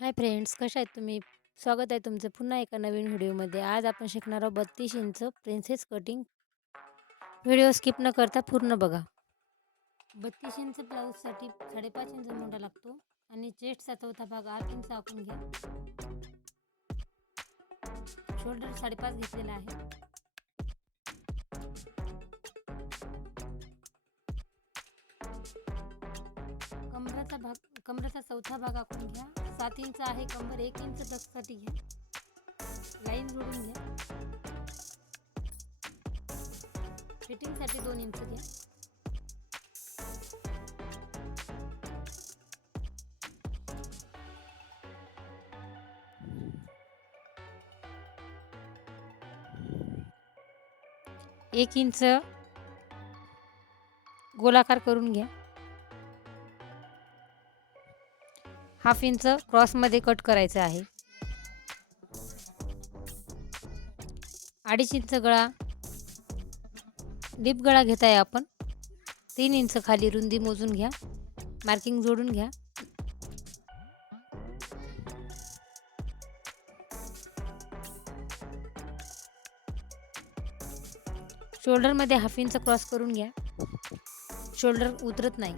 Hi friends, कशा आहेत तुम्ही? स्वागत आहे तुमचं पुन्हा एका नवीन व्हिडिओमध्ये. आज आपण शिकणार आहोत 32 inch princess cutting. Video skip न करता पूर्ण बघा. 32 इंच ब्लाऊजसाठी 5.5 इंच मोंढा लागतो आणि चेस्टचा चौथा भाग 8 इंच आखून घ्या. शोल्डर 5.5 घेतलेला आहे. कमरेचा चौथा भाग आखून घ्या. 7 इंच आहे कंबर, 1 इंच टक्ससाठी घ्या. लाईन जोडून घ्या. फिटिंगसाठी 2 इंच घ्या. एक इंच गोलाकार करून घ्या. हाफ इंच क्रॉसमध्ये कट करायचं आहे. 2.5 इंच गळा डीप गळा घेत आहे आपण. 3 इंच खाली रुंदी मोजून घ्या. मार्किंग जोडून घ्या. शोल्डरमध्ये हाफ इंच क्रॉस करून घ्या. शोल्डर उतरत नाही.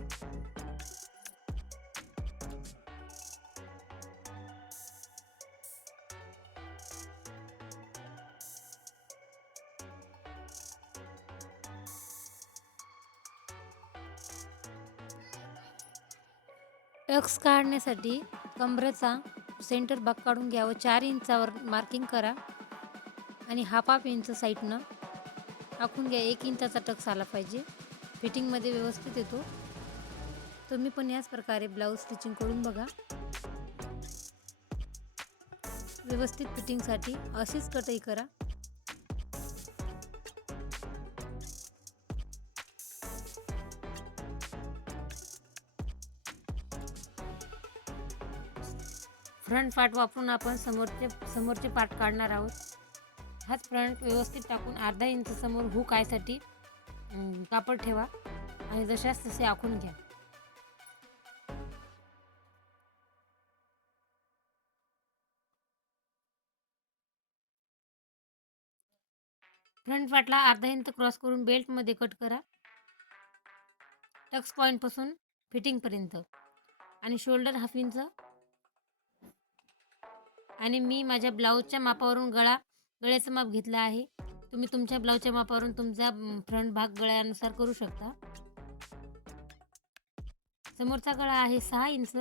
टक्स काढण्यासाठी कमरेचा सेंटर भाग काढून घ्या व 4 इंचावर मार्किंग करा आणि हाफ इंच साईडनं आखून घ्या. 1 इंचाचा टक्स आला पाहिजे. फिटिंगमध्ये व्यवस्थित येतो. तुम्ही पण याच प्रकारे ब्लाऊज स्टिचिंग करून बघा. व्यवस्थित फिटिंगसाठी अशीच कटई करा. फ्रंट पार्ट वापरून आपण समोरचे पार्ट काढणार आहोत. हाच फ्रंट व्यवस्थित टाकून अर्धा इंच समोर हुक आयसाठी कापड ठेवा आणि जशास तसे आखून घ्या. फ्रंट पार्टला अर्धा इंच क्रॉस करून बेल्टमध्ये कट करा. टक्स पॉईंटपासून फिटिंगपर्यंत आणि शोल्डर हाफ इंच. आणि मी माझ्या ब्लाऊजच्या मापावरून गळ्याचं माप घेतलं आहे. तुम्ही तुमच्या ब्लाऊजच्या मापावरून तुमचा फ्रंट भाग गळ्यानुसार करू शकता. समोरचा गळा आहे 6 इंच.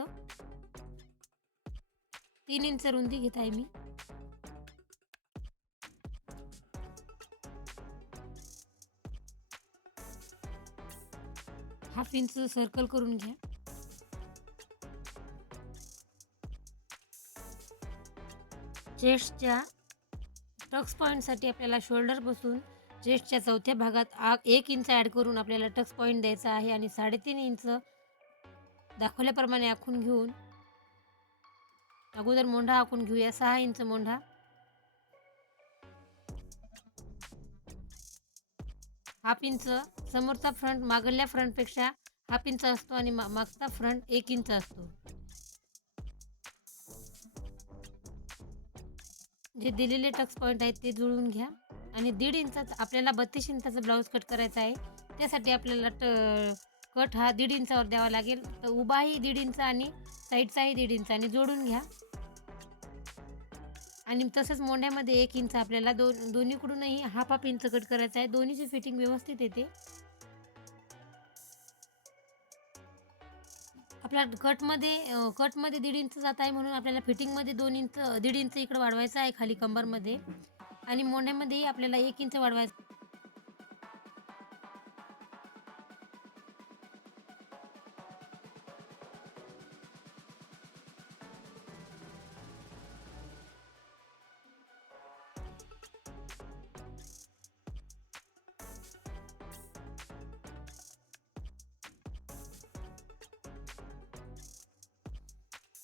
3 इंच रुंदी घेत आहे मी. हाफ इंच सर्कल करून घ्या. चेस्टच्या टक्स पॉईंटसाठी आपल्याला शोल्डरपासून चेस्टच्या चौथ्या भागात 1 इंच ॲड करून आपल्याला टक्स पॉईंट द्यायचा आहे आणि 3.5 इंच दाखवल्याप्रमाणे आखून घेऊन अगोदर मोंढा आखून घेऊया. 6 इंच मोंढा. हाफ इंच समोरचा फ्रंट मागल्या फ्रंटपेक्षा हाफ इंच असतो आणि मागचा फ्रंट 1 इंच असतो. जे दिलेले टक्स पॉईंट आहेत ते जुळवून घ्या आणि 1.5 इंचाचा आपल्याला 32 इंचाचा ब्लाऊज कट करायचा आहे. त्यासाठी आपल्याला कट हा 1.5 इंचावर द्यावा लागेल. तर उभाही 1.5 इंच आणि साईडचाही 1.5 इंच आणि जोडून घ्या. आणि तसंच मोंढ्यामध्ये 1 इंच आपल्याला दोन्हीकडूनही हाफ इंच कट करायचा आहे. दोन्हीची फिटिंग व्यवस्थित येते. आपल्या कटमध्ये 1.5 इंच जात आहे म्हणून आपल्याला फिटिंगमध्ये 2 इंच 1.5 इंच इकडे वाढवायचं आहे खाली कंबरमध्ये आणि मोंढ्यामध्येही आपल्याला 1 इंच वाढवायचं.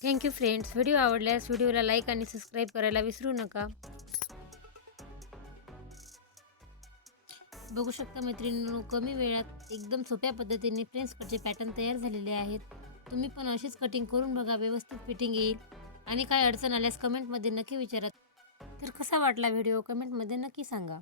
Thank you friends. व्हिडिओ आवडल्यास व्हिडिओला लाईक आणि सबस्क्राईब करायला विसरू नका. बघू शकता मैत्रिणींनो, कमी वेळात एकदम सोप्या पद्धतीने फ्रेंच कटचे पॅटर्न तयार झालेले आहेत. तुम्ही पण अशीच कटिंग करून बघा. व्यवस्थित फिटिंग येईल. आणि काही अडचण आल्यास कमेंटमध्ये नक्की विचारा. तर कसा वाटला व्हिडिओ कमेंटमध्ये नक्की सांगा.